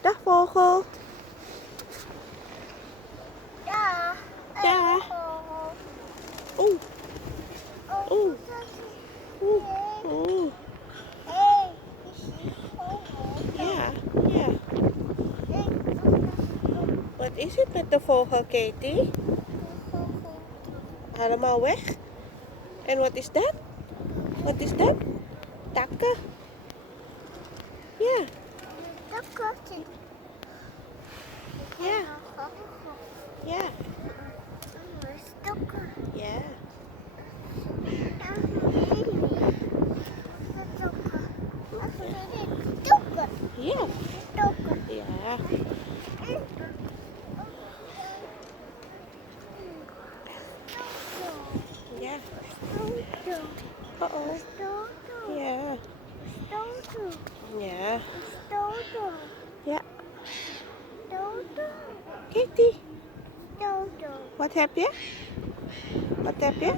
Dag vogel. Ja. Ja. Oeh. Oeh. Oeh. Oeh. Hey, is die vogel? Ja. Ja. Wat is het met de vogel, Cathy? Allemaal weg? En wat is dat? Wat is dat? Takken? Ja. Dat klopt niet. Ja. Ja. Stokken. Ja. Stokken. Ja. Stokken. Ja. Ja. Uh-oh. Ja. Ja. Ja. Cathy, wat heb je? Wat heb je?